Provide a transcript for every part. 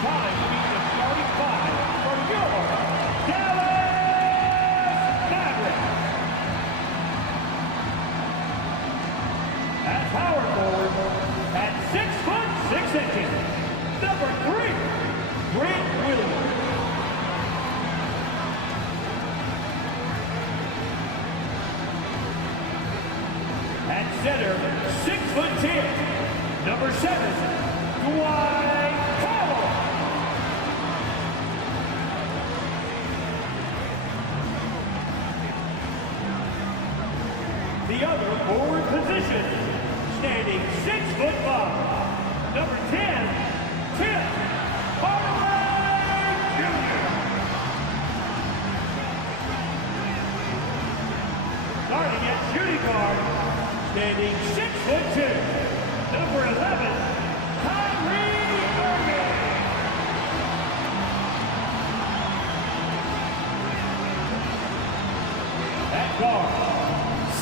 time to meet the starting five for your Dallas Mavericks. At power forward, at 6'6", number 3, Grant Williams. At center, 6'10", number 7, Dwight Powell. The other forward position, standing 6'5", number 10, Tim Hardaway Jr. Starting at shooting guard, standing 6'2", number 11, Kyrie Irving. At guard,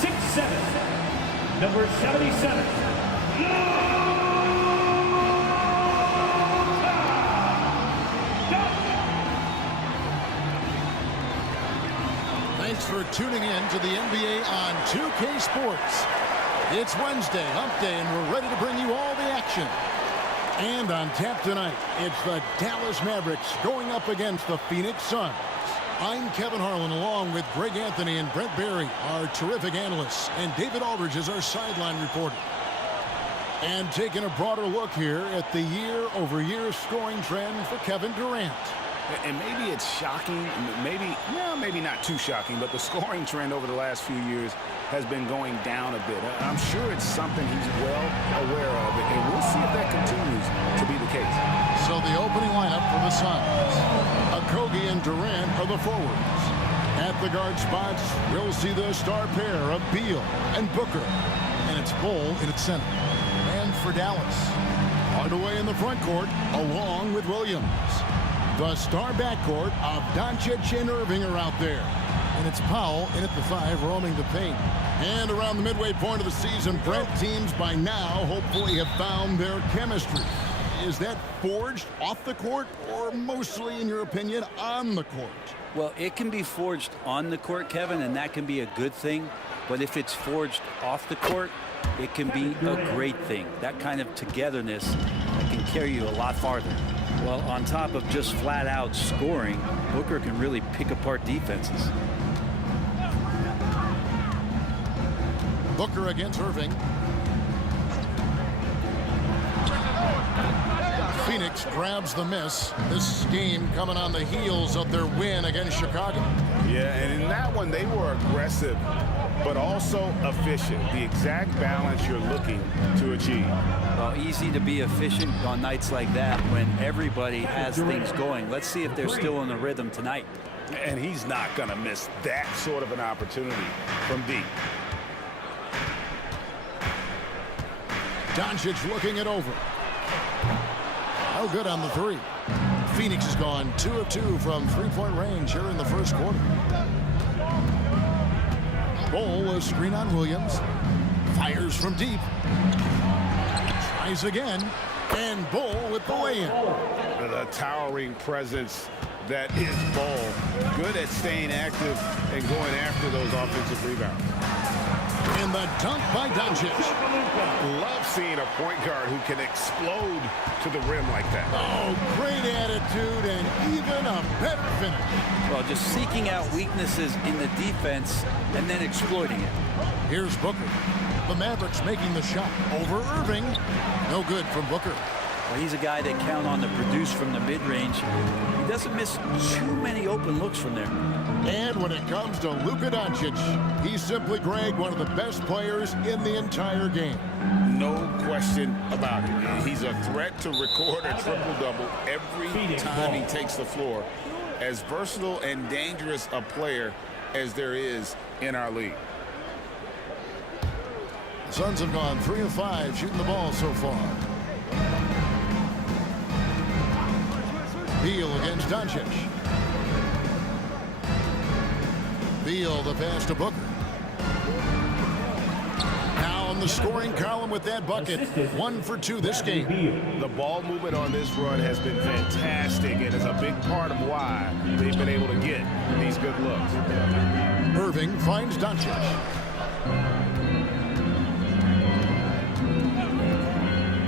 6'7", number 77, Thanks for tuning in to the NBA on 2K Sports. It's Wednesday, hump day, and we're ready to bring you all the action. And on tap tonight, it's the Dallas Mavericks going up against the Phoenix Suns. I'm Kevin Harlan, along with Greg Anthony and Brent Barry, our terrific analysts, and David Aldridge is our sideline reporter. And taking a broader look here at the year-over-year scoring trend for Kevin Durant. And maybe it's shocking, maybe not too shocking, but the scoring trend over the last few years has been going down a bit. I'm sure it's something he's well aware of, and we'll see if that continues to be the case. So the opening lineup for the Suns. Okogie and Durant are the forwards. At the guard spots, we'll see the star pair of Beal and Booker. And it's Bull in its center. And for Dallas, Hardaway in the front court, along with Williams. The star backcourt of Doncic and Irving are out there. And it's Powell in at the 5, roaming the paint. And around the midway point of the season, Brent, teams by now hopefully have found their chemistry. Is that forged off the court or mostly, in your opinion, on the court? Well, it can be forged on the court, Kevin, and that can be a good thing. But if it's forged off the court, it can be a great thing. That kind of togetherness can carry you a lot farther. Well, on top of just flat-out scoring, Booker can really pick apart defenses. Booker against Irving. Phoenix grabs the miss. This game coming on the heels of their win against Chicago. Yeah, and in that one, they were aggressive, but also efficient. The exact balance you're looking to achieve. Well, easy to be efficient on nights like that when everybody has things going. Let's see if they're still in the rhythm tonight. And he's not going to miss that sort of an opportunity from deep. Doncic looking it over. Oh, good on the 3. Phoenix has gone 2 of 2 from three-point range here in the first quarter. Bull, a screen on Williams. Fires from deep. Tries again. And Bull with the lay-in. The towering presence that is Bull. Good at staying active and going after those offensive rebounds. And the dunk by Doncic. Love seeing a point guard who can explode to the rim like that. Oh, great attitude and even a better finish. Well, just seeking out weaknesses in the defense and then exploiting it. Here's Booker. The Mavericks making the shot over Irving. No good from Booker. Well, he's a guy they count on to produce from the mid-range. He doesn't miss too many open looks from there. And when it comes to Luka Doncic, he's simply, Greg, one of the best players in the entire game. No question about it. He's a threat to record a triple-double every time he takes the floor. As versatile and dangerous a player as there is in our league. The Suns have gone 3 of 5 shooting the ball so far. Beal against Doncic. Beal the pass to Booker. Now in the scoring column with that bucket. 1 for 2 this game. The ball movement on this run has been fantastic and is a big part of why they've been able to get these good looks. Irving finds Doncic.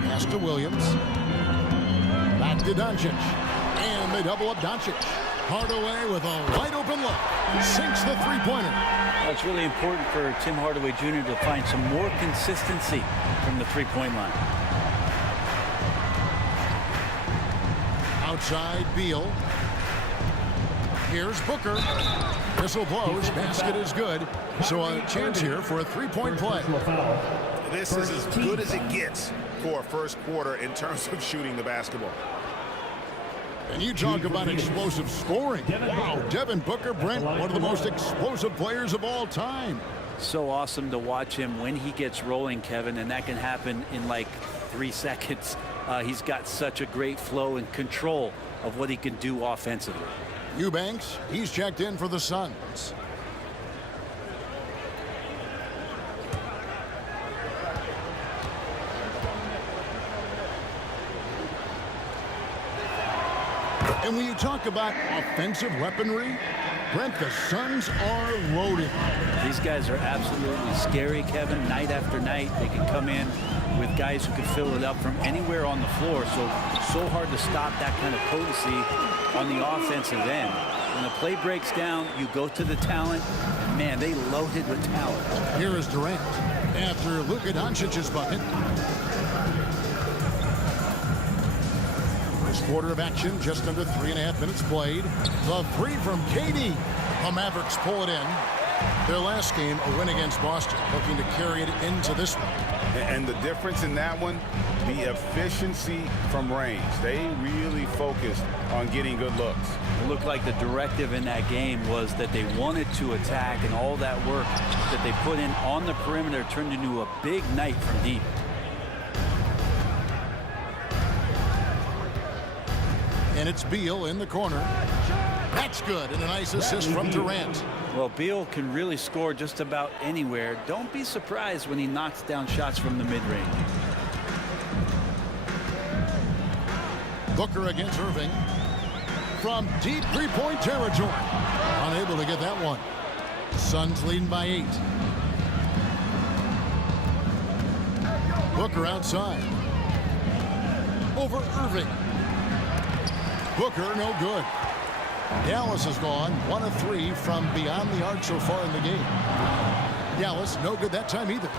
Pass to Williams. Back to Doncic. And they double up Doncic. Hardaway with a wide open look. Sinks the three-pointer. Well, it's really important for Tim Hardaway Jr. to find some more consistency from the three-point line. Outside Beal. Here's Booker. Whistle blows. Basket is good. So a chance here for a three-point play. This is as good as it gets for a first quarter in terms of shooting the basketball. And you talk about explosive scoring. Wow, Devin Booker, Brent, one of the most explosive players of all time. So awesome to watch him when he gets rolling, Kevin, and that can happen in like 3 seconds. He's got such a great flow and control of what he can do offensively. Eubanks, he's checked in for the Suns. And when you talk about offensive weaponry, Brent, the Suns are loaded. These guys are absolutely scary, Kevin. Night after night, they can come in with guys who can fill it up from anywhere on the floor. So hard to stop that kind of potency on the offensive end. When the play breaks down, you go to the talent. And man, they loaded with talent. Here is Durant after Luka Doncic's bucket. First quarter of action, just under 3.5 minutes played. The three from KD. The Mavericks pull it in. Their last game, a win against Boston, looking to carry it into this one. And the difference in that one, the efficiency from range. They really focused on getting good looks. It looked like the directive in that game was that they wanted to attack, and all that work that they put in on the perimeter turned into a big night from deep. And it's Beal in the corner. That's good, and a nice assist from Durant. Well, Beal can really score just about anywhere. Don't be surprised when he knocks down shots from the mid-range. Booker against Irving. From deep three-point territory. Unable to get that one. Suns leading by 8. Booker outside. Over Irving. Booker, no good. Dallas has gone 1 of 3 from beyond the arc so far in the game. Dallas, no good that time either.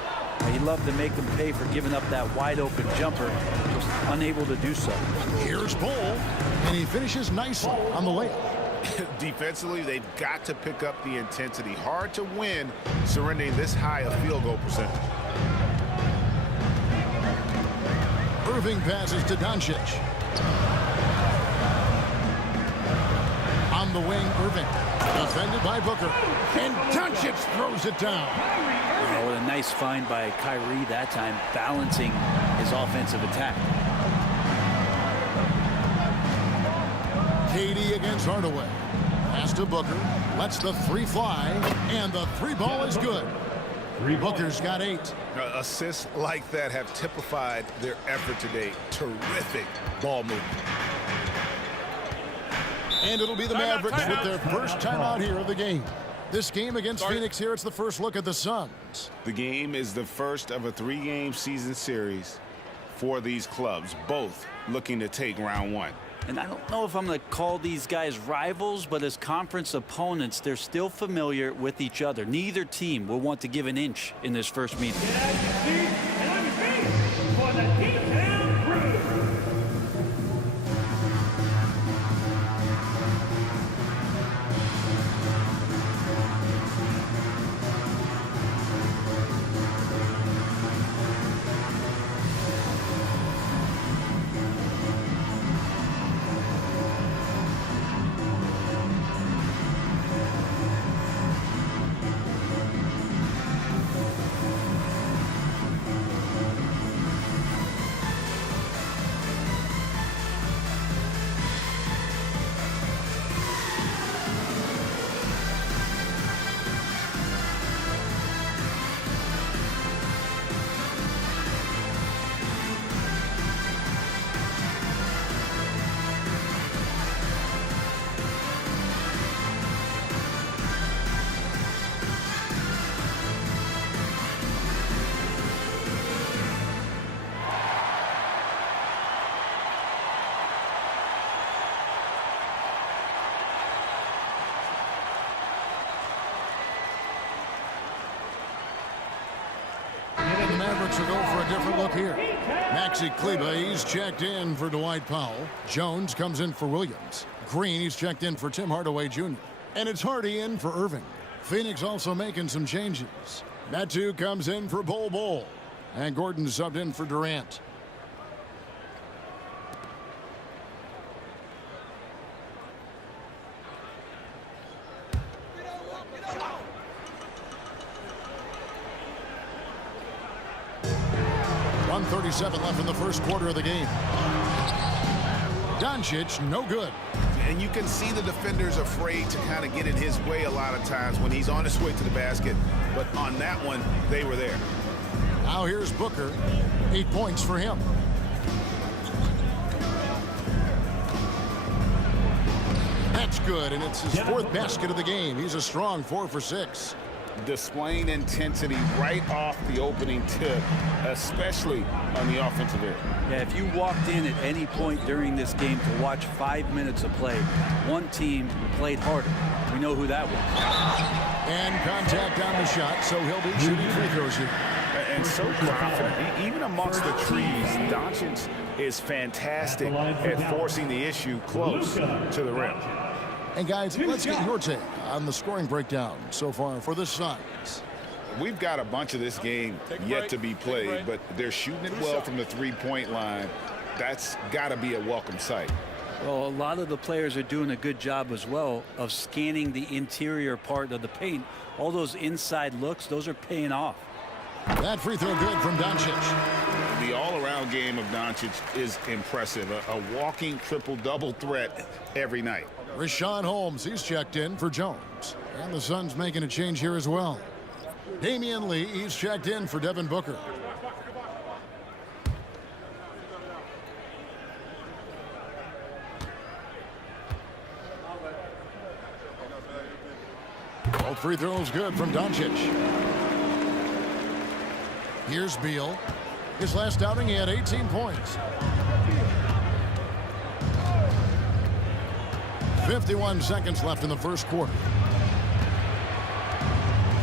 He loved to make them pay for giving up that wide-open jumper. Just unable to do so. Here's Bull, and he finishes nicely on the layup. Defensively, they've got to pick up the intensity. Hard to win surrendering this high a field goal percentage. Irving passes to Doncic. On the wing, Irving. Defended by Booker. And Doncic throws it down. Oh, what a nice find by Kyrie that time, balancing his offensive attack. KD against Hardaway. Pass to Booker. Lets the three fly. And the three ball is good. Booker's got 8. Assists like that have typified their effort today. Terrific ball movement. And it'll be the Mavericks with their first time out here of the game. This game against Phoenix here, it's the first look at the Suns. The game is the first of a 3-game season series for these clubs, both looking to take round 1. And I don't know if I'm going to call these guys rivals, but as conference opponents, they're still familiar with each other. Neither team will want to give an inch in this first meeting. Get out your seats and on your feet for the D-Town Crew. Mavericks will go for a different look here. Maxi Kleba, he's checked in for Dwight Powell. Jones comes in for Williams. Green, he's checked in for Tim Hardaway Jr. And it's Hardy in for Irving. Phoenix also making some changes. Metu comes in for Bol. And Gordon subbed in for Durant. .137 left in the first quarter of the game. Doncic, no good. And you can see the defenders afraid to kind of get in his way a lot of times when he's on his way to the basket. But on that one, they were there. Now here's Booker. 8 points for him. That's good, and it's his fourth basket of the game. He's a strong 4 for 6. Displaying intensity right off the opening tip, especially on the offensive end. Yeah, if you walked in at any point during this game to watch 5 minutes of play, one team played harder. We know who that was. And contact on the shot, so he'll be shooting free throws here. And so confident. Even amongst the trees, Doncic is fantastic at forcing the issue close to the rim. And guys, let's get your take on the scoring breakdown so far for the Suns. We've got a bunch of this game yet to be played, but they're shooting it well from the three-point line. That's got to be a welcome sight. Well, a lot of the players are doing a good job as well of scanning the interior part of the paint. All those inside looks, those are paying off. That free throw good from Doncic. The all-around game of Doncic is impressive. A walking triple-double threat every night. Richaun Holmes, he's checked in for Jones. And the Suns making a change here as well. Damian Lee, he's checked in for Devin Booker. Both free throws good from Doncic. Here's Beal. His last outing, he had 18 points. 51 seconds left in the first quarter.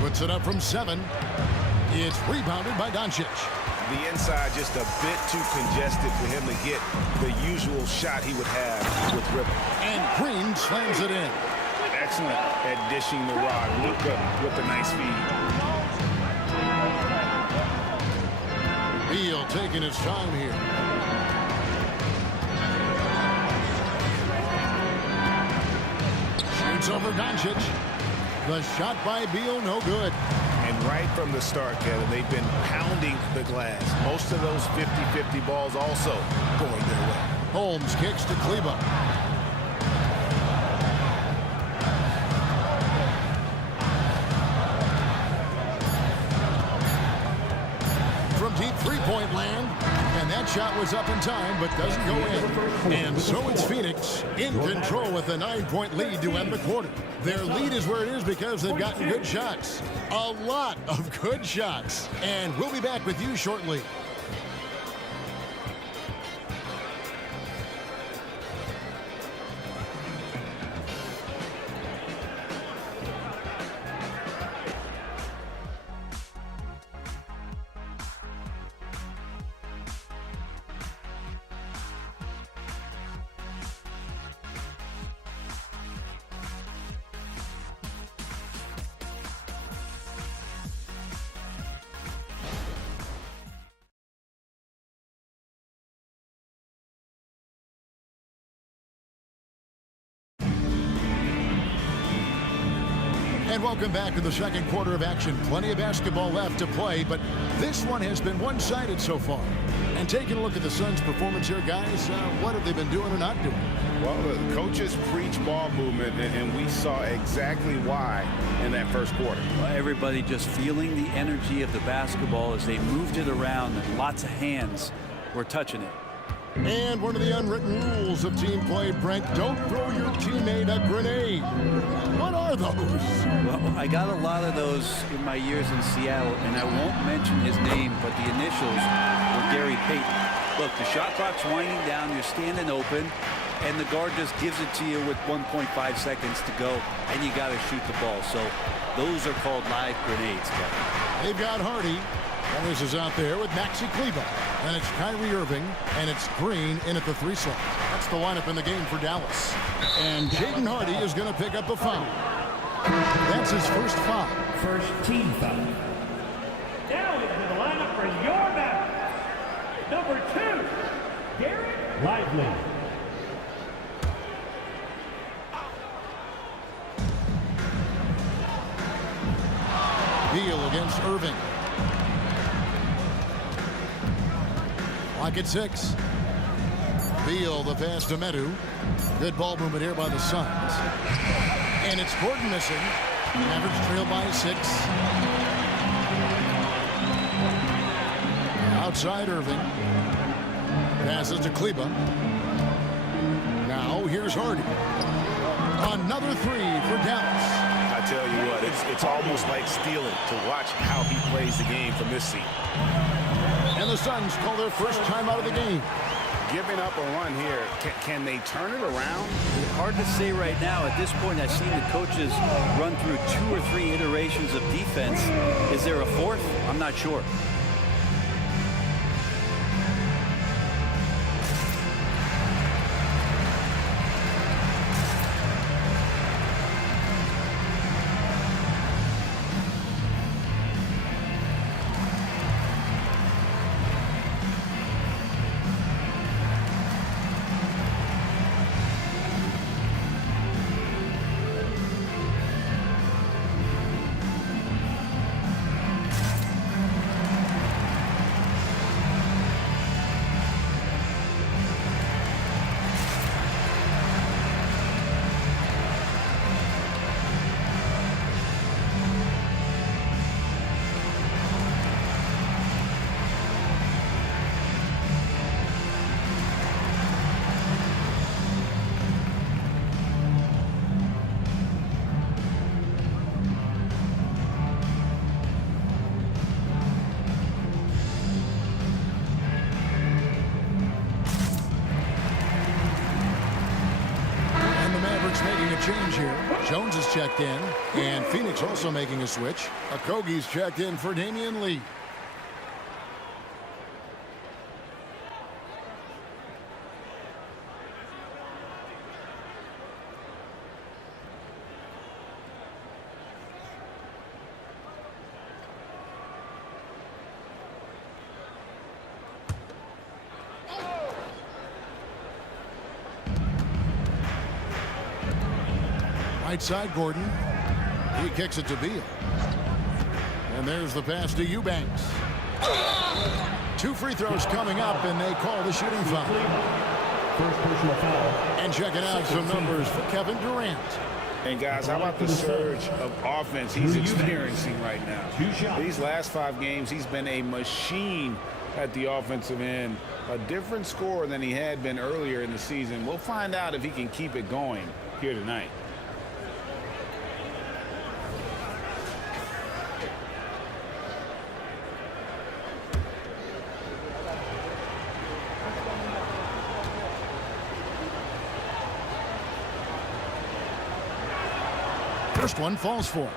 Puts it up from 7. It's rebounded by Doncic. The inside just a bit too congested for him to get the usual shot he would have with Ripple. And Green slams it in. Excellent at dishing the rod. Luka with a nice feed. Beal taking his time here. Shoots over Doncic. The shot by Beal, no good. And right from the start, Kevin, they've been pounding the glass. Most of those 50-50 balls also going their way. Holmes kicks to Kleba. From deep three-point land, and that shot was up in time but doesn't go in. And so it's Phoenix in control with a 9-point lead to end the quarter. Their lead is where it is because they've gotten good shots. A lot of good shots. And we'll be back with you shortly. And welcome back to the second quarter of action. Plenty of basketball left to play, but this one has been one-sided so far. And taking a look at the Suns' performance here, guys, what have they been doing or not doing? Well, the coaches preach ball movement, and we saw exactly why in that first quarter. Well, everybody just feeling the energy of the basketball as they moved it around, and lots of hands were touching it. And one of the unwritten rules of team play, Brent, don't throw your teammate a grenade. What are those? Well, I got a lot of those in my years in Seattle, and I won't mention his name, but the initials were Gary Payton. Look, the shot clock's winding down, you're standing open, and the guard just gives it to you with 1.5 seconds to go, and you got to shoot the ball. So those are called live grenades, Kevin. They've got Hardy. And this is out there with Maxi Kleber. And it's Kyrie Irving, and it's Green in at the 3 slot. That's the lineup in the game for Dallas. And Jaden Hardy is going to pick up a foul. That's his first foul. First team foul. Now into the lineup for your Mavericks. Number 2, Derek Lively. Beal against Irving. Lock at 6. Beal, the pass to Medu. Good ball movement here by the Suns. And it's Gordon missing. Mavericks trail by 6. Outside Irving. Passes to Kleber. Now here's Hardy. Another 3 for Dallas. I tell you what, it's almost like stealing to watch how he plays the game from this seat. And the Suns call their first time out of the game. Giving up a run here, can they turn it around? Hard to say right now. At this point, I've seen the coaches run through 2 or 3 iterations of defense. Is there a 4th? I'm not sure. Making a change here. Jones is checked in, and Phoenix also making a switch. Okogie's checked in for Damian Lee. Right side, Gordon. He kicks it to Beal. And there's the pass to Eubanks. 2 free throws coming up, and they call the shooting foul. First personal foul. And checking out some numbers for Kevin Durant. And guys, how about the surge of offense he's experiencing right now? These last 5 games, he's been a machine at the offensive end. A different scorer than he had been earlier in the season. We'll find out if he can keep it going here tonight. First one falls for.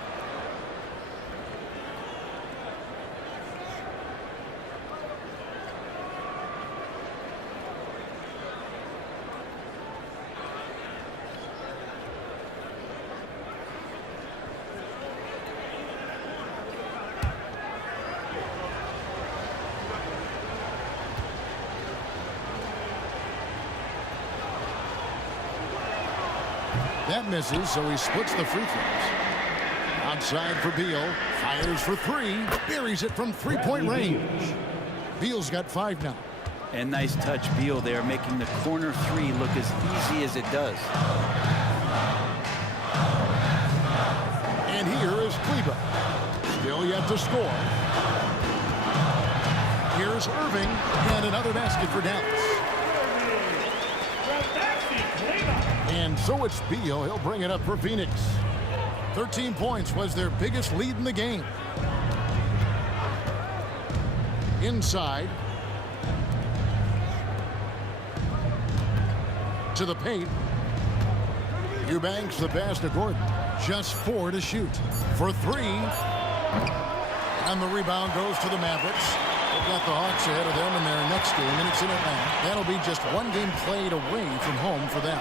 That misses, so he splits the free throws. Outside for Beal. Fires for 3. Buries it from 3-point range. Beal's got 5 now. And nice touch, Beal there, making the corner 3 look as easy as it does. And here is Kleber. Still yet to score. Here's Irving, and another basket for Dallas. And so it's Beal. He'll bring it up for Phoenix. 13 points was their biggest lead in the game. Inside. To the paint. Eubanks the pass to Gordon. Just 4 to shoot. For 3. And the rebound goes to the Mavericks. They've got the Hawks ahead of them in their next game, and it's in Atlanta. That'll be just one game played away from home for them.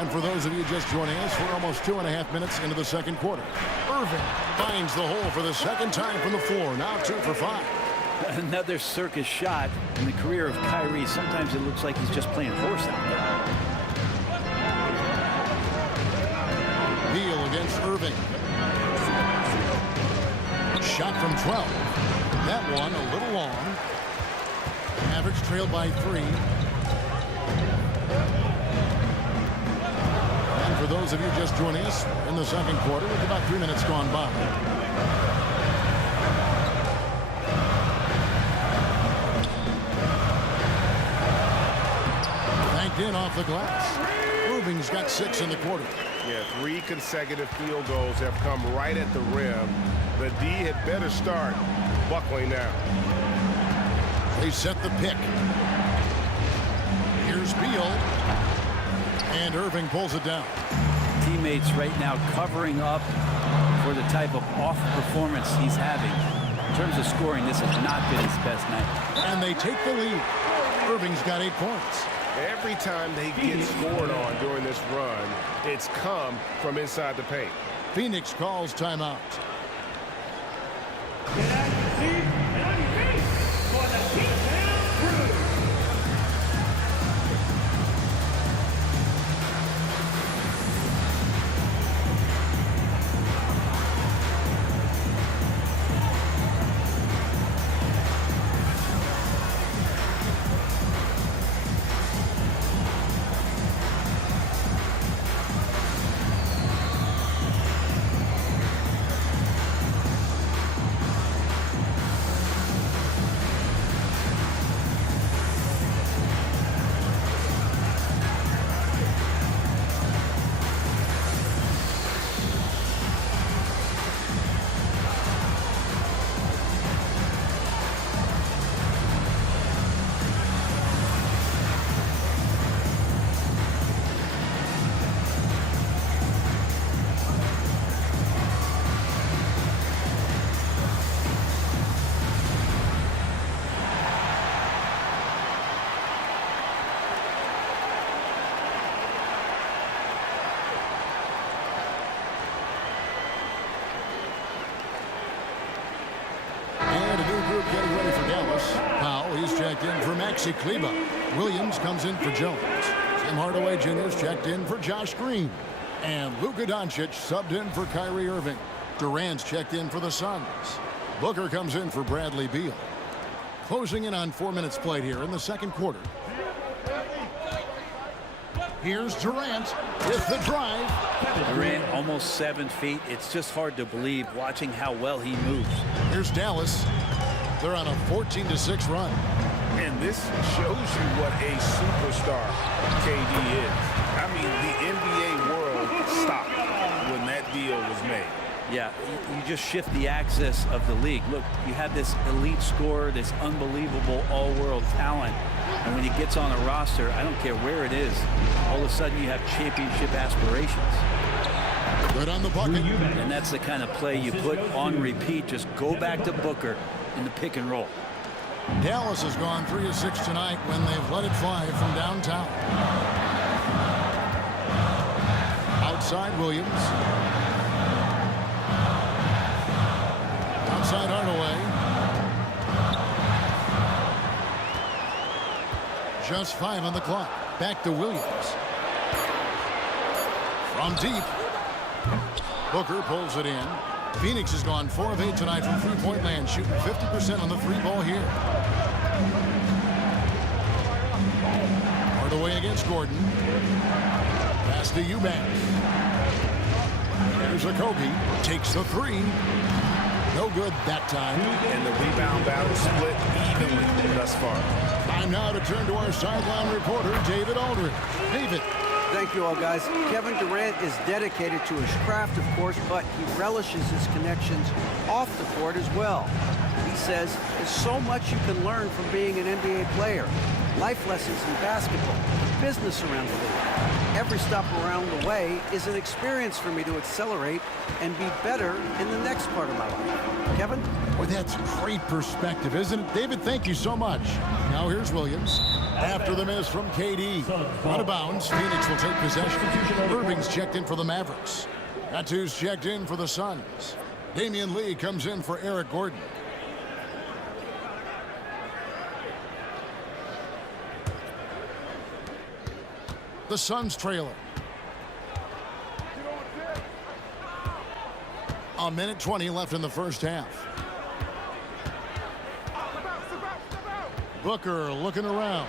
And for those of you just joining us, we're almost 2.5 minutes into the second quarter. Irving finds the hole for the second time from the floor. Now 2 for 5. Another circus shot in the career of Kyrie. Sometimes it looks like he's just playing horse out there. Beal against Irving. Shot from 12. That one a little long. Mavericks trailed by 3. And for those of you just joining us in the second quarter, with about 3 minutes gone by. Banked in off the glass. Irving's got 6 in the quarter. Yeah, 3 consecutive field goals have come right at the rim. The D had better start buckling down. They set the pick. Here's Beal. And Irving pulls it down. Teammates right now covering up for the type of off performance he's having. In terms of scoring, this has not been his best night. And they take the lead. Irving's got 8 points. Every time they get scored on during this run, it's come from inside the paint. Phoenix calls timeout. Get out of your seat and on your feet for the beatdown crew. Getting ready for Dallas. Powell, he's checked in for Maxi Kleba. Williams comes in for Jones. Tim Hardaway Jr.'s checked in for Josh Green. And Luka Doncic subbed in for Kyrie Irving. Durant's checked in for the Suns. Booker comes in for Bradley Beal. Closing in on 4 minutes played here in the second quarter. Here's Durant with the drive. Durant almost 7 feet. It's just hard to believe watching how well he moves. Here's Dallas. They're on a 14-6 run. And this shows you what a superstar KD is. I mean, the NBA world stopped when that deal was made. Yeah, you just shift the axis of the league. Look, you have this elite scorer, this unbelievable all-world talent. And when he gets on a roster, I don't care where it is, all of a sudden you have championship aspirations. Good on the bucket. And that's the kind of play you put on repeat. Just go back to Booker in the pick and roll. Dallas has gone 3 of 6 tonight when they've let it fly from downtown. Outside Williams. Outside Hardaway. Just 5 on the clock. Back to Williams. From deep. Booker pulls it in. Phoenix has gone 4 of 8 tonight from three-point land, shooting 50% on the 3-ball here. Hardaway against Gordon. Pass to Eubanks. There's Okogie. Takes the 3. No good that time. And the rebound battle split evenly thus far. Time now to turn to our sideline reporter, David Aldridge. David. Thank you all, guys. Kevin Durant is dedicated to his craft, of course, but he relishes his connections off the court as well. He says there's so much you can learn from being an NBA player. life lessons in basketball, business around the league. Every stop around the way is an experience for me to accelerate and be better in the next part of my life. Kevin? Well, that's great perspective, isn't it? David, thank you so much. Now here's Williams. After the miss from KD. Out of bounds, Phoenix will take possession. Irving's checked in for the Mavericks. That's who's checked in for the Suns. Damian Lee comes in for Eric Gordon. The Suns trailer. A minute 20 left in the first half. Booker looking around.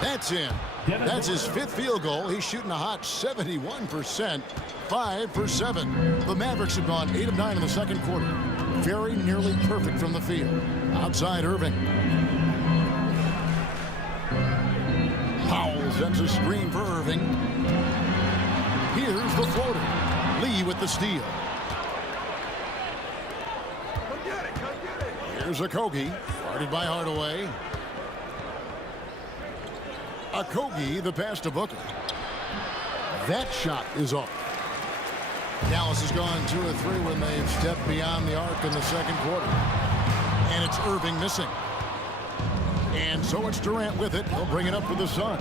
That's in. That's his 5th field goal. He's shooting a hot 71%. 5 for 7. The Mavericks have gone 8 of 9 in the second quarter. Very nearly perfect from the field. Outside Irving. Powell sends a screen for Irving. Here's the floater. Lee with the steal. Here's Okogie. Guarded by Hardaway. Okogie, the pass to Booker. That shot is off. Dallas has gone 2 of 3 when they've stepped beyond the arc in the second quarter. And it's Irving missing. And so it's Durant with it. He'll bring it up for the Suns.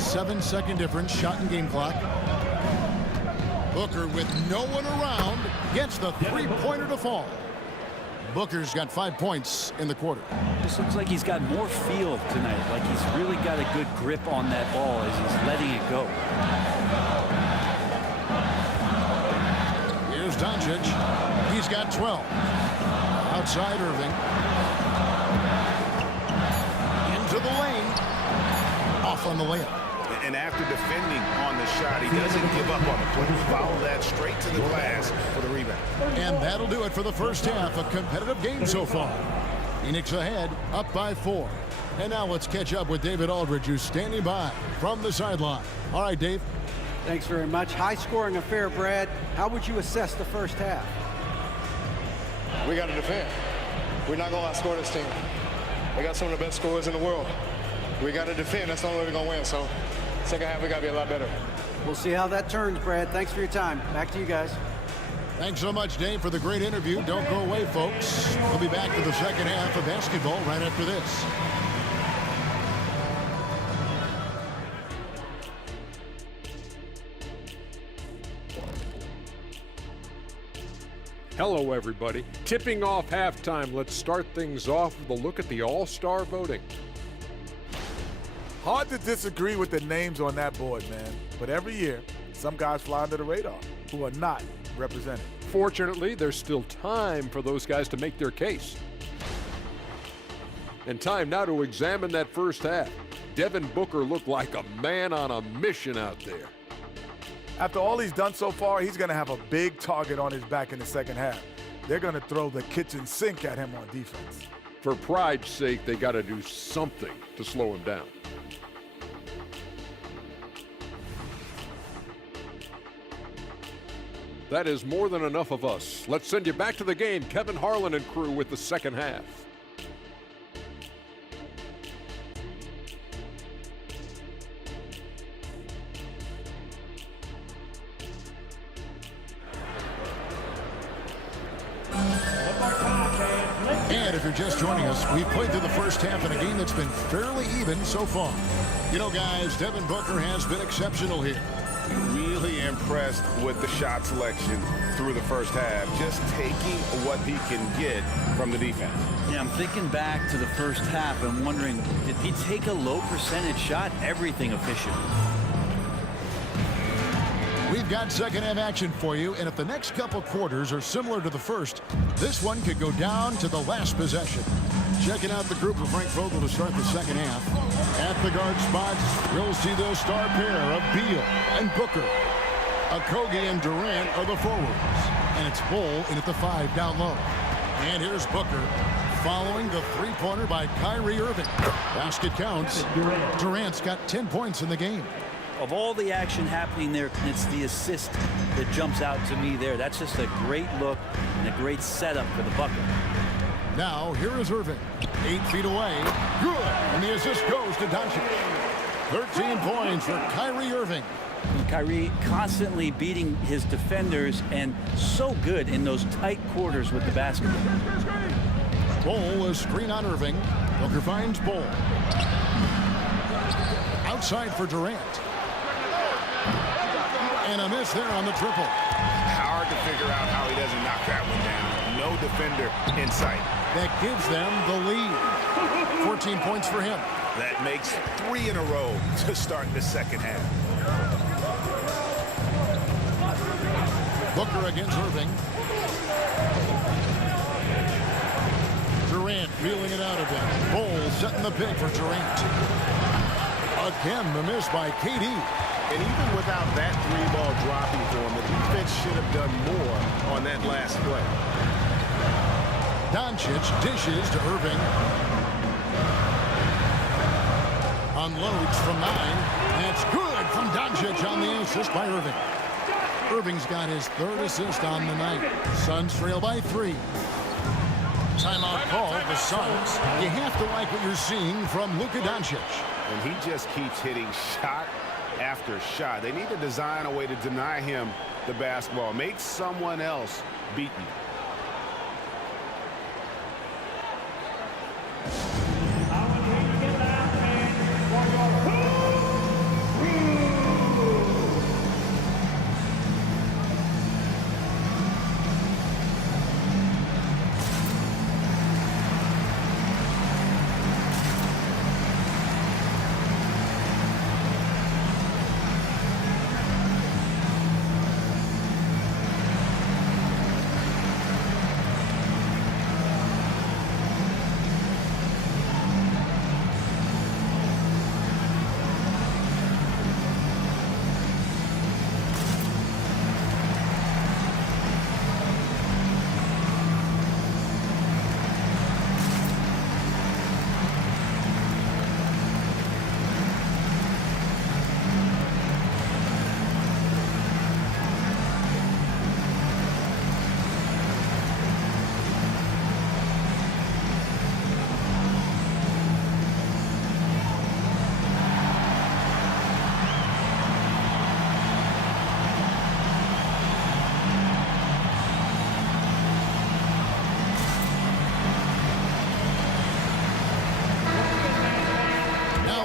7-second difference, shot and game clock. Booker with no one around gets the three-pointer to fall. Booker's got 5 points in the quarter. This looks like he's got more feel tonight. Like he's really got a good grip on that ball as he's letting it go. Here's Doncic. He's got 12. Outside Irving. Into the lane. Off on the layup. And after defending on the shot, he doesn't give up on the play. Follow that straight to the glass for the rebound. And that'll do it for the first half. A competitive game so far. Phoenix ahead, up by 4. And now let's catch up with David Aldridge, who's standing by from the sideline. All right, Dave. Thanks very much. High-scoring affair, Brad. How would you assess the first half? We got to defend. We're not going to outscore this team. They got some of the best scorers in the world. We got to defend. That's the only way we're going to win. So second half, we got to be a lot better. We'll see how that turns, Brad. Thanks for your time. Back to you guys. Thanks so much, Dave, for the great interview. Don't go away, folks. We'll be back to the second half of basketball right after this. Hello, everybody. Tipping off halftime. Let's start things off with a look at the All-Star voting. Hard to disagree with the names on that board, man. But every year, some guys fly under the radar who are not represented. Fortunately, there's still time for those guys to make their case. And time now to examine that first half. Devin Booker looked like a man on a mission out there. After all he's done so far, he's going to have a big target on his back in the second half. They're going to throw the kitchen sink at him on defense. For pride's sake, they got to do something to slow him down. That is more than enough of us. Let's send you back to the game. Kevin Harlan and crew with the second half. And if you're just joining us, we've played through the first half in a game that's been fairly even so far. You know, guys, Devin Booker has been exceptional here. Really impressed with the shot selection through the first half. Just taking what he can get from the defense. Yeah, I'm thinking back to the first half and wondering, did he take a low percentage shot? Everything efficient. We've got second half action for you, and if the next couple quarters are similar to the first, this one could go down to the last possession. Checking out the group of Frank Vogel to start the second half. At the guard spots, we'll see the star pair of Beal and Booker. Okogie and Durant are the forwards, and it's Bull in at the 5 down low. And here's Booker following the three-pointer by Kyrie Irving. Basket counts. Durant's got 10 points in the game. Of all the action happening there, it's the assist that jumps out to me there. That's just a great look and a great setup for the bucket. Now, here is Irving. 8 feet away. Good. And the assist goes to Doncic. 13 points for Kyrie Irving. Kyrie constantly beating his defenders and so good in those tight quarters with the basketball. Bol, a screen on Irving. Booker finds Bol. Outside for Durant. And a miss there on the triple. Hard to figure out how he doesn't knock that one down. No defender in sight. That gives them the lead. 14 points for him. That makes 3 in a row to start the second half. Booker against Irving. Durant feeling it out of him. Bol setting the pick for Durant. Again, the miss by KD. And even without that 3-ball dropping for him, the defense should have done more on that last play. Doncic dishes to Irving. Unloads from 9. That's good from Doncic on the assist by Irving. Irving's got his 3rd assist on the night. Suns trail by 3. Timeout called the Suns. You have to like what you're seeing from Luka Doncic. And he just keeps hitting shot after shot. They need to design a way to deny him the basketball. Make someone else beat you.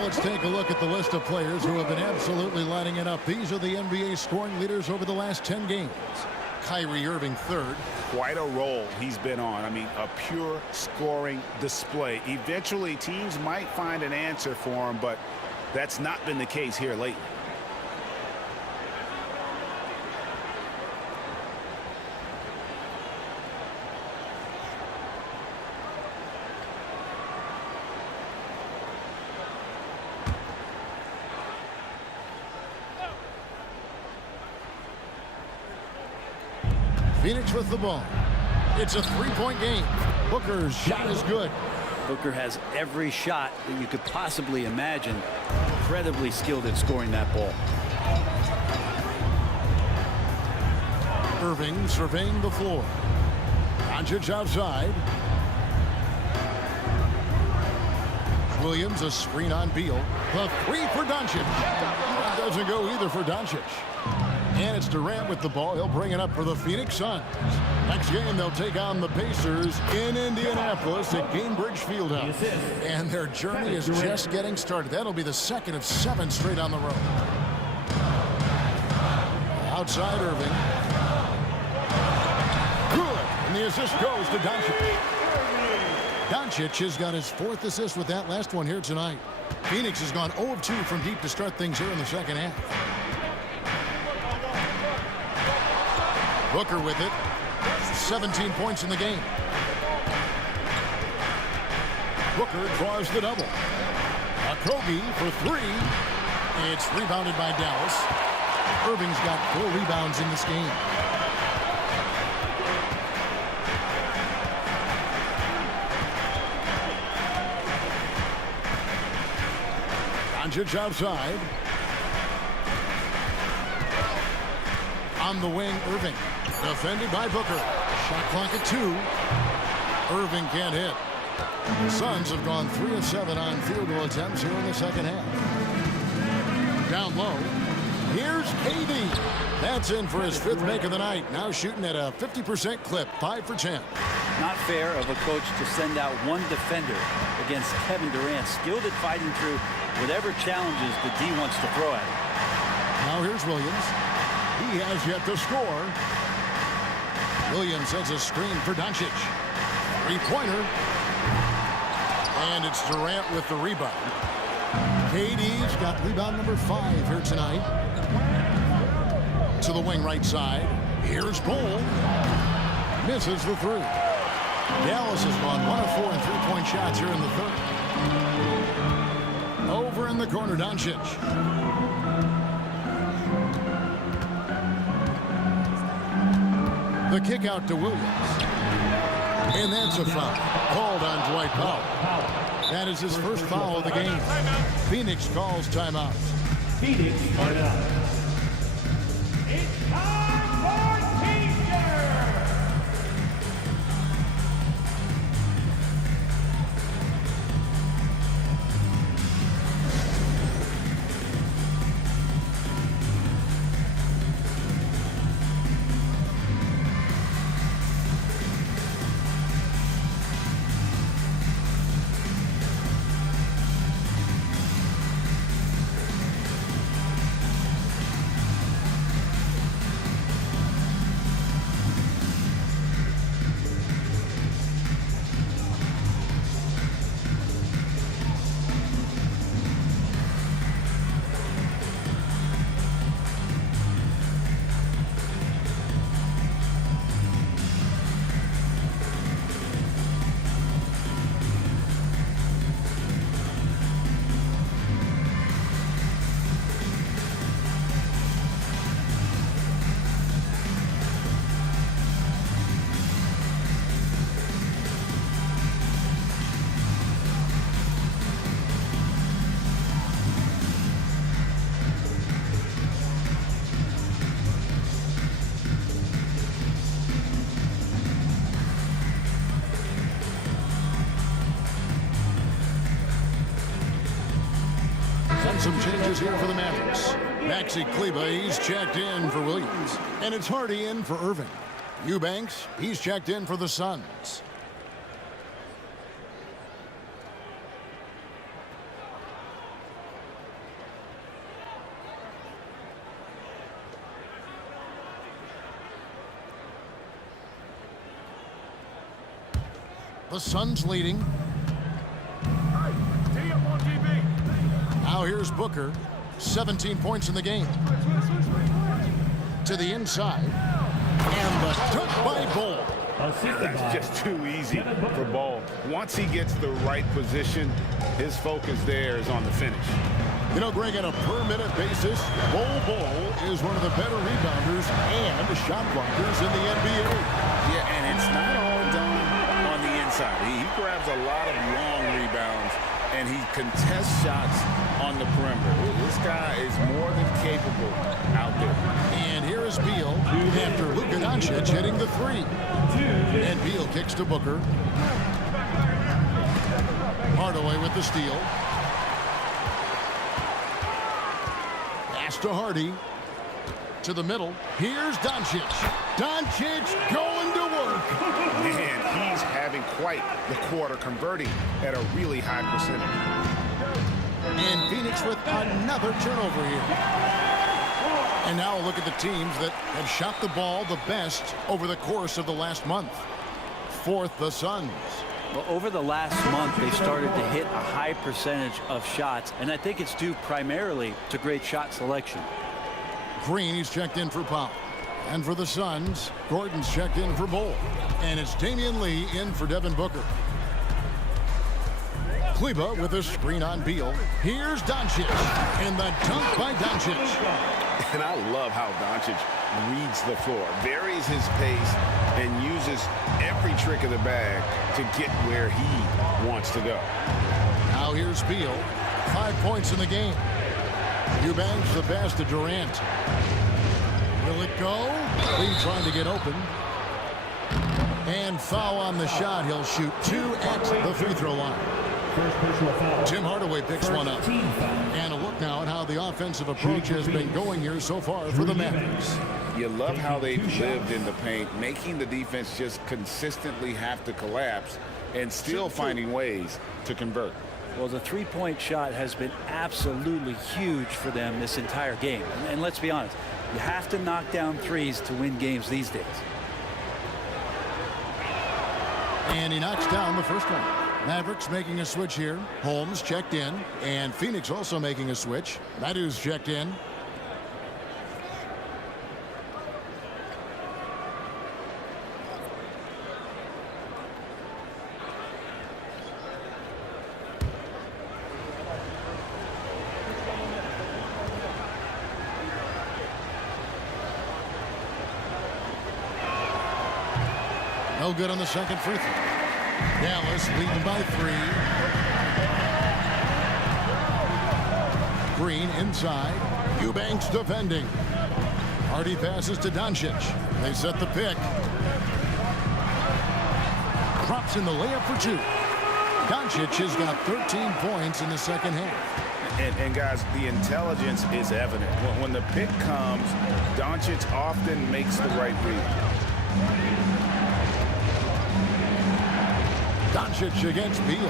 Let's take a look at the list of players who have been absolutely lighting it up. These are the NBA scoring leaders over the last 10 games. Kyrie Irving 3rd. Quite a role he's been on. I mean, a pure scoring display. Eventually, teams might find an answer for him, but that's not been the case here lately. Phoenix with the ball. It's a 3-point game. Booker's shot is good. Booker has every shot that you could possibly imagine. Incredibly skilled at scoring that ball. Irving surveying the floor. Doncic outside. Williams a screen on Beal. The 3 for Doncic. That doesn't go either for Doncic. And it's Durant with the ball. He'll bring it up for the Phoenix Suns. Next game, they'll take on the Pacers in Indianapolis at Gainbridge Fieldhouse. And their journey is just getting started. That'll be the 2nd of 7 straight on the road. Outside Irving. Good. And the assist goes to Doncic. Doncic has got his 4th assist with that last one here tonight. Phoenix has gone 0 of 2 from deep to start things here in the second half. Booker with it. 17 points in the game. Booker draws the double. Kobe for 3. It's rebounded by Dallas. Irving's got 4 rebounds in this game. Doncic outside. On the wing, Irving. Defended by Booker. Shot clock at 2. Irving can't hit. The Suns have gone 3 of 7 on field goal attempts here in the second half. Down low. Here's KD. That's in for his 5th make of the night. Now shooting at a 50% clip, 5 for 10. Not fair of a coach to send out one defender against Kevin Durant, skilled at fighting through whatever challenges the D wants to throw at him. Now here's Williams. He has yet to score. Williams sends a screen for Doncic. 3-pointer. And it's Durant with the rebound. KD's got rebound number 5 here tonight. To the wing right side. Here's Bull. Misses the 3. Dallas has gone 1 of 4 in 3-point shots here in the 3rd. Over in the corner, Doncic. The kick out to Williams. And that's a foul. Called on Dwight Powell. That is his first foul of the game. Phoenix calls timeout. Phoenix timeout. It's time for teacher. Some changes here for the Mavericks. Maxi Kleba, he's checked in for Williams. And it's Hardy in for Irving. Eubanks, he's checked in for the Suns. The Suns leading. Now here's Booker. 17 points in the game. To the inside. And the dunk by Bull. That's just too easy for Ball. Once he gets the right position, his focus there is on the finish. You know, Greg, on a per-minute basis, Bull is one of the better rebounders and shot blockers in the NBA. Yeah, and it's not all done on the inside. He grabs a lot of long rebounds, and he contests shots on the perimeter. This guy is more than capable out there. And here is Beal after Luka Doncic hitting the 3. And Beal kicks to Booker. Hardaway with the steal. Pass to Hardy. To the middle. Here's Doncic. Doncic going to work. Man, he's having quite the quarter, converting at a really high percentage. And Phoenix with another turnover here. And now look at the teams that have shot the ball the best over the course of the last month. 4th, the Suns. Well, over the last month, they started to hit a high percentage of shots, and I think it's due primarily to great shot selection. Green, he's checked in for Powell. And for the Suns, Gordon's checked in for Bull. And it's Damian Lee in for Devin Booker. Kleba with a screen on Beal. Here's Doncic. And the dunk by Doncic. And I love how Doncic reads the floor, varies his pace, and uses every trick of the bag to get where he wants to go. Now here's Beal. 5 points in the game. Eubanks the pass to Durant. Will it go? Lee trying to get open. And foul on the shot. He'll shoot 2 at the free throw line. First personal foul. Tim Hardaway picks one up. Team foul. And a look now at how the offensive approach has been going here so far for the Mavericks. You love how they've lived in the paint, making the defense just consistently have to collapse and still finding ways to convert. Well, the three-point shot has been absolutely huge for them this entire game. And let's be honest, you have to knock down threes to win games these days. And he knocks down the first one. Mavericks making a switch here. Holmes checked in. And Phoenix also making a switch. Madu's checked in. No good on the second free throw. Dallas leading by 3. Green inside. Eubanks defending. Hardy passes to Doncic. They set the pick. Drops in the layup for 2. Doncic has got 13 points in the second half. And guys, the intelligence is evident. When the pick comes, Doncic often makes the right read. Doncic against Beal.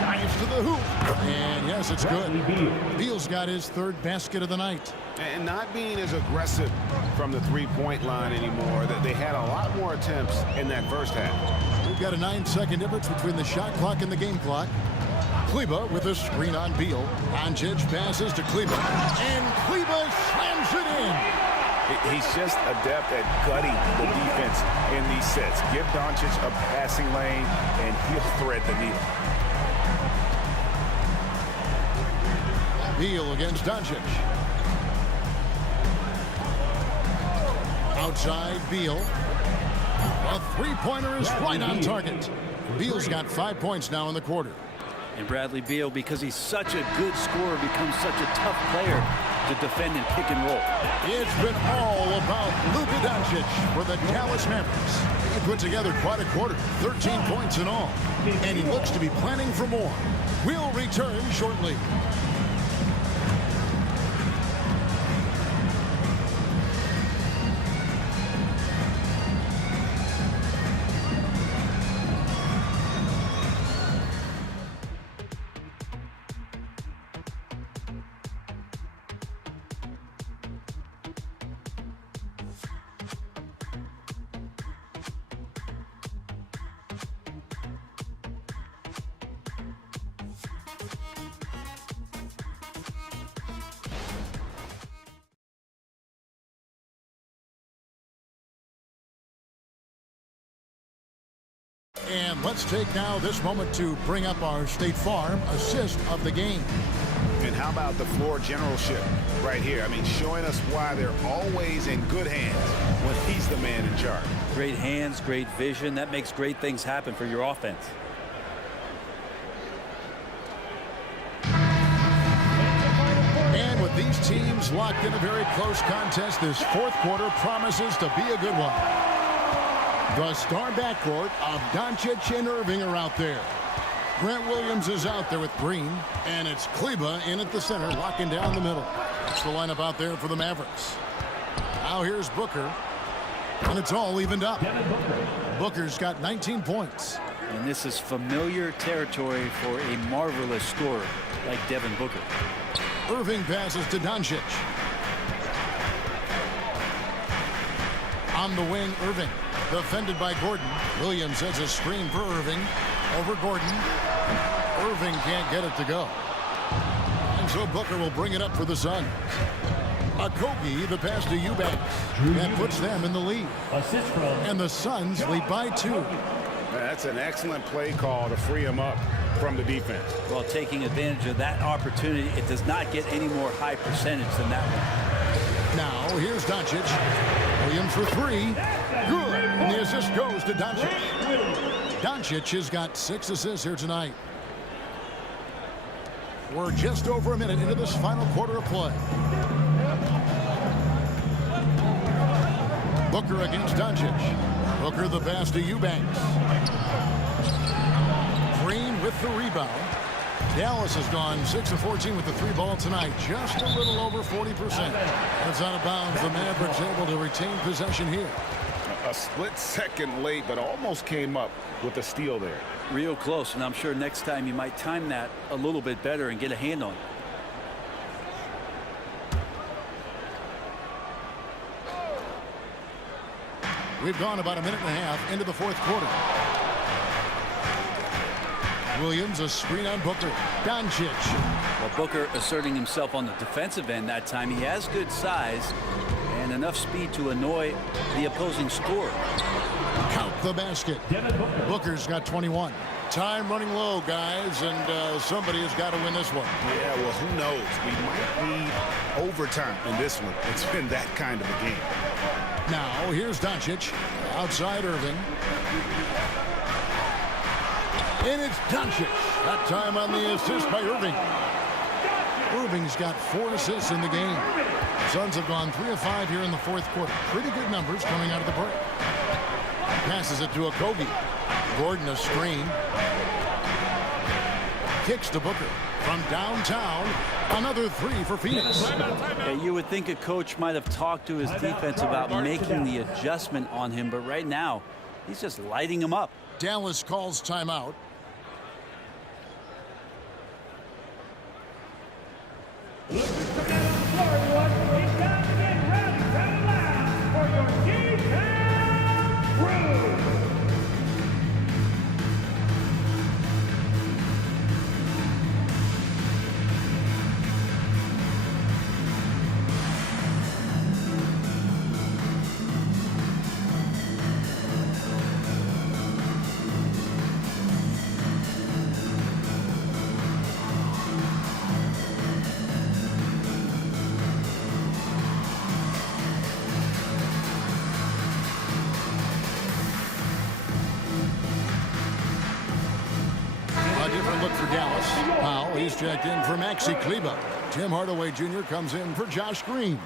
Dives to the hoop. And yes, it's good. Beal's got his 3rd basket of the night. And not being as aggressive from the three-point line anymore. That they had a lot more attempts in that first half. We've got a 9-second difference between the shot clock and the game clock. Kleba with a screen on Beal. Doncic passes to Kleba. And Kleba slams it in. He's just adept at gutting the defense in these sets. Give Doncic a passing lane, and he'll thread the needle. Beal against Doncic. Outside Beal. A three-pointer is right on target. Beal's got 5 points now in the quarter. And Bradley Beal, because he's such a good scorer, becomes such a tough player to defend and pick and roll. It's been all about Luka Doncic for the Dallas Mavericks. He put together quite a quarter, 13 points in all, and he looks to be planning for more. We'll return shortly. And let's take now this moment to bring up our State Farm assist of the game. And how about the floor generalship right here? I mean, showing us why they're always in good hands when he's the man in charge. Great hands, great vision. That makes great things happen for your offense. And with these teams locked in a very close contest, this fourth quarter promises to be a good one. The star backcourt of Doncic and Irving are out there. Grant Williams is out there with Green, and it's Kleba in at the center, locking down the middle. That's the lineup out there for the Mavericks. Now here's Booker, and it's all evened up. Booker's got 19 points. And this is familiar territory for a marvelous scorer like Devin Booker. Irving passes to Doncic. On the wing, Irving. Defended by Gordon. Williams has a screen for Irving. Over Gordon. Irving can't get it to go. And so Booker will bring it up for the Suns. Kogi, the pass to Eubanks. That puts them in the lead. Assist from. And the Suns lead by 2. That's an excellent play call to free him up from the defense. Well, taking advantage of that opportunity, it does not get any more high percentage than that one. Now, here's Doncic. Williams for 3. Good. And the assist goes to Doncic. Doncic has got 6 assists here tonight. We're just over a minute into this final quarter of play. Booker against Doncic. Booker the pass to Eubanks. Green with the rebound. Dallas has gone 6 of 14 with the 3 ball tonight. Just a little over 40%. That's out of bounds. The Mavericks able to retain possession here. A split second late, but almost came up with a steal there. Real close, and I'm sure next time you might time that a little bit better and get a hand on it. We've gone about a minute and a half into the 4th quarter. Williams, a screen on Booker. Doncic. Well, Booker asserting himself on the defensive end that time. He has good size and enough speed to annoy the opposing scorer. Count the basket. Booker's got 21. Time running low, guys, and somebody has got to win this one. Yeah, well, who knows? We might need overtime in this one. It's been that kind of a game. Now, here's Doncic. Outside Irving. And it's Doncic. That time on the assist by Irving. Irving's got 4 assists in the game. Suns have gone 3 of 5 here in the 4th quarter. Pretty good numbers coming out of the break. Passes it to Okogie. Gordon a screen. Kicks to Booker. From downtown, another 3 for Phoenix. Yeah, you would think a coach might have talked to his defense about making the adjustment on him, but right now, he's just lighting him up. Dallas calls timeout. Look who's coming out on the floor, everyone. It's time to get rowdy loud for your D-Town crew. Look for Dallas. Powell, he's checked in for Maxi Kleber. Tim Hardaway Jr. comes in for Josh Green.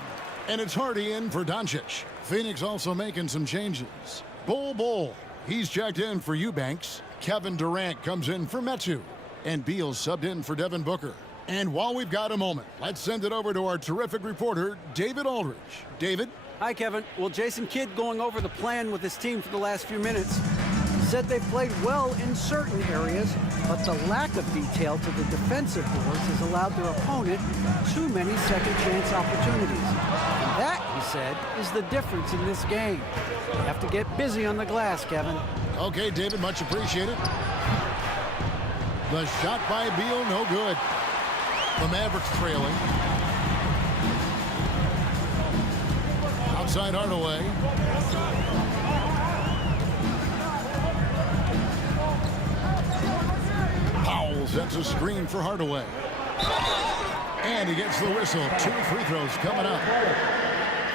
And it's Hardy in for Doncic. Phoenix also making some changes. Bol, he's checked in for Eubanks. Kevin Durant comes in for Metu. And Beal subbed in for Devin Booker. And while we've got a moment, let's send it over to our terrific reporter, David Aldridge. David? Hi, Kevin. Well, Jason Kidd going over the plan with his team for the last few minutes. Said they played well in certain areas, but the lack of detail to the defensive boards has allowed their opponent too many second-chance opportunities. And that, he said, is the difference in this game. You have to get busy on the glass, Kevin. Okay, David, much appreciated. The shot by Beal, no good. The Mavericks trailing. Outside Hardaway. Powell sets a screen for Hardaway. And he gets the whistle. 2 free throws coming up.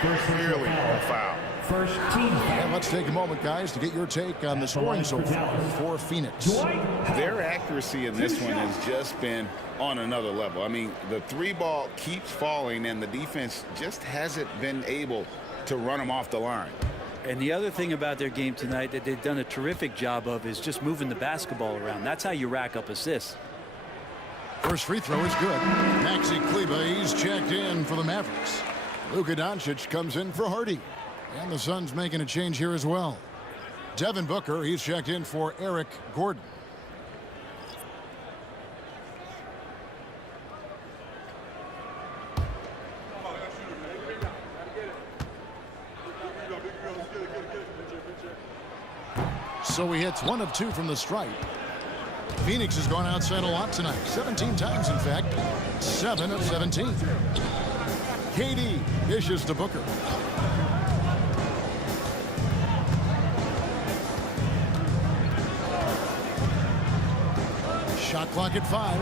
Clearly a foul. First team foul. And let's take a moment, guys, to get your take on the scoring so far for Phoenix. Their accuracy in this one has just been on another level. I mean, the 3 ball keeps falling, and the defense just hasn't been able to run them off the line. And the other thing about their game tonight that they've done a terrific job of is just moving the basketball around. That's how you rack up assists. First free throw is good. Maxi Kleber, he's checked in for the Mavericks. Luka Doncic comes in for Hardy. And the Suns making a change here as well. Devin Booker, he's checked in for Eric Gordon. So he hits 1 of 2 from the stripe. Phoenix has gone outside a lot tonight. 17 times, in fact. 7 of 17. KD dishes to Booker. Shot clock at 5.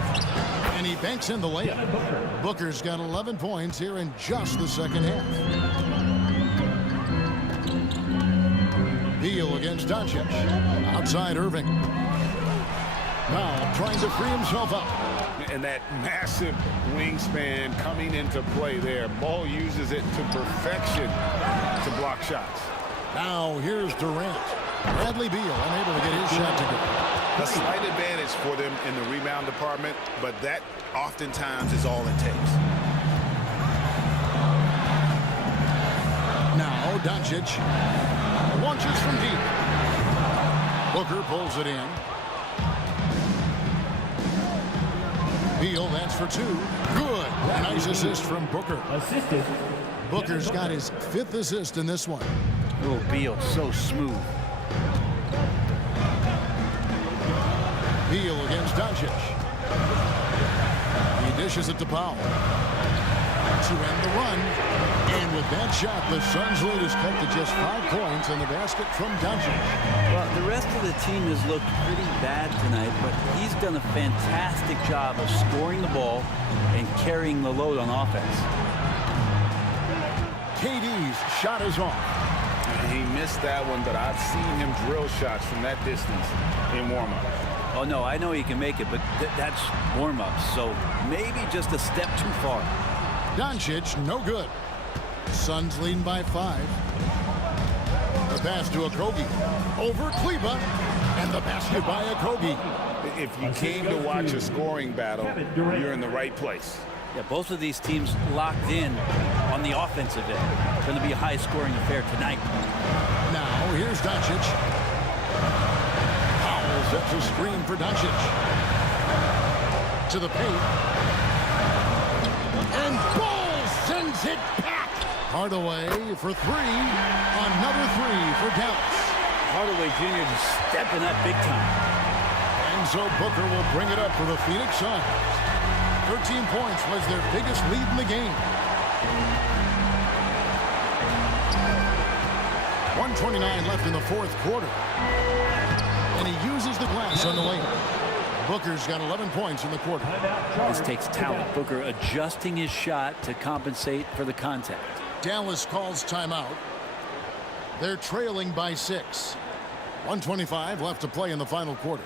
And he banks in the layup. Booker's got 11 points here in just the second half. Beal against Doncic. Outside Irving. Now trying to free himself up. And that massive wingspan coming into play there. Ball uses it to perfection to block shots. Now here's Durant. Bradley Beal unable to get his shot to go. A slight advantage for them in the rebound department, but that oftentimes is all it takes. Now Doncic launches from deep. Booker pulls it in. Beal, that's for two. Good. A nice assist from Booker. Assisted. Booker's got his 5th assist in this one. Oh, Beal, so smooth. Beal against Doncic. He dishes it to Powell to end the run. And with that shot, the Suns' lead is cut to just 5 points on the basket from Doncic. Well, the rest of the team has looked pretty bad tonight, but he's done a fantastic job of scoring the ball and carrying the load on offense. KD's shot is off. He missed that one, but I've seen him drill shots from that distance in warm-up. Oh, no, I know he can make it, but that's warm-up, so maybe just a step too far. Doncic, no good. Suns leading by 5. The pass to Okogie. Over Kleba. And the basket by Okogie. If you came to watch a scoring battle, you're in the right place. Yeah, both of these teams locked in on the offensive end. It's going to be a high-scoring affair tonight. Now, here's Doncic. Powell sets a screen for Doncic. To the paint. And Ball sends it back. Hardaway for 3. Another 3 for Dallas. Hardaway Jr. just stepping up big time. And so Booker will bring it up for the Phoenix Suns. 13 points was their biggest lead in the game. 1:29 left in the 4th quarter. And he uses the glass on the lane. Booker's got 11 points in the quarter. This takes talent. Booker adjusting his shot to compensate for the contact. Dallas calls timeout. They're trailing by 6. 1:25 left to play in the final quarter.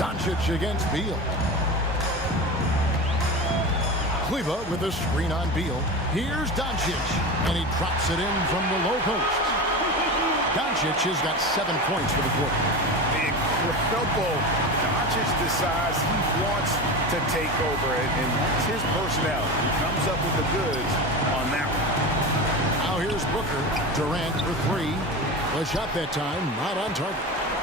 Doncic against Beal. Kleba with a screen on Beal. Here's Doncic, and he drops it in from the low post. Doncic has got 7 points for the quarter. Incredible. Doncic decides he wants to take over it, and that's his personality. He comes up with the goods on that one. Now here's Booker. Durant for 3. The shot that time not on target.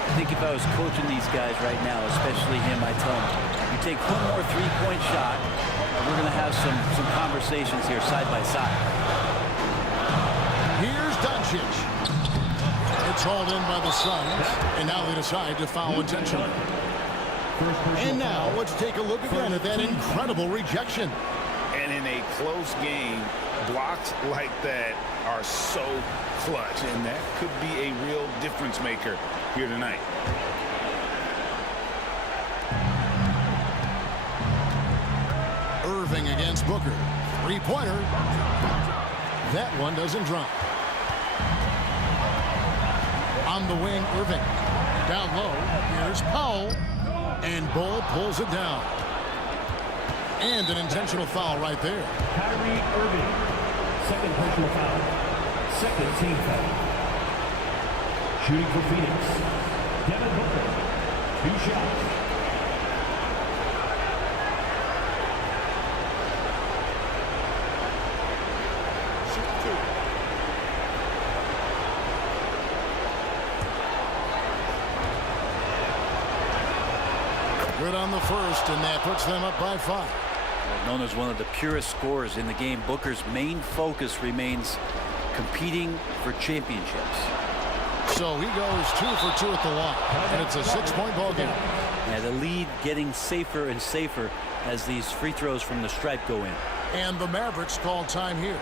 I think if I was coaching these guys right now, especially him, I tell him, you take one more three-point shot, and we're going to have some conversations here side by side. Here's Doncic. It's hauled in by the Suns, and now they decide to foul intentionally. And now let's take a look again at that incredible rejection. And in a close game, blocks like that are so clutch, and that could be a real difference maker here tonight. Irving against Booker. Three-pointer. That one doesn't drop. On the wing, Irving. Down low, here's Powell. And Bull pulls it down. And an intentional foul right there. Kyrie Irving, second personal foul. Second team foul. Shooting for Phoenix, Devin Booker. 2 shots. Good on the first, and that puts them up by 5. Known as one of the purest scorers in the game, Booker's main focus remains competing for championships. So he goes 2 for 2 at the line, and it's a 6-point ball game. Yeah, the lead getting safer and safer as these free throws from the stripe go in. And the Mavericks call time here.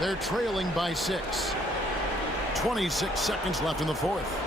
They're trailing by 6. 26 seconds left in the fourth.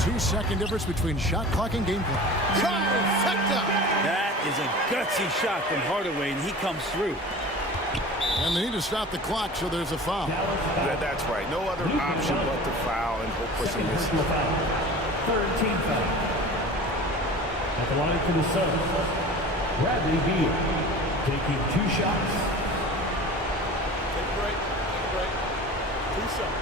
Two-second difference between shot clock and gameplay. Trifecta! That is a gutsy shot from Hardaway, and he comes through. And they need to stop the clock, so there's a foul. That's right. No other option but to foul and hope for some misses. Third team foul. At the line for the Suns, Bradley Beal taking 2 shots. Take a break. 2 shots.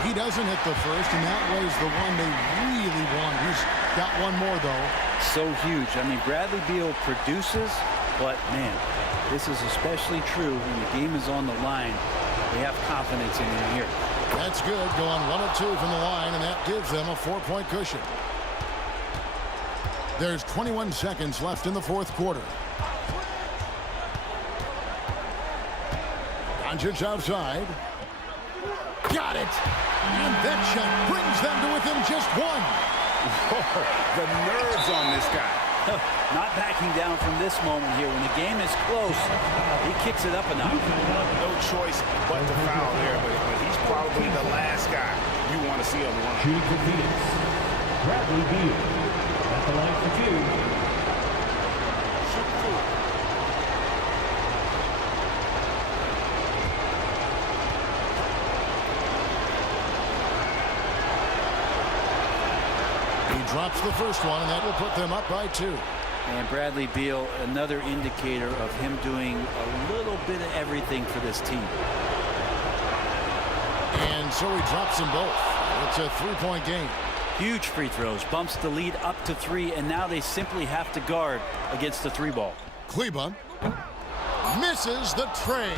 He doesn't hit the first, and that was the one they really want. He's got one more, though. So huge. I mean, Bradley Beal produces, but, man, this is especially true when the game is on the line. They have confidence in him here. That's good. Going 1 of 2 from the line, and that gives them a 4-point cushion. There's 21 seconds left in the fourth quarter. Doncic outside. Got it. And that shot brings them to within just 1. The nerves on this guy. Not backing down from this moment here. When the game is close, he kicks it up a notch. No choice but to foul there, but he's probably the last guy you want to see on the line. Shooting for Phoenix, Bradley Beal. At the line for 2. Drops the first one, and that will put them up by 2. And Bradley Beal, another indicator of him doing a little bit of everything for this team. And so he drops them both. It's a 3-point game. Huge free throws, bumps the lead up to 3, and now they simply have to guard against the 3 ball. Kleba misses the tray.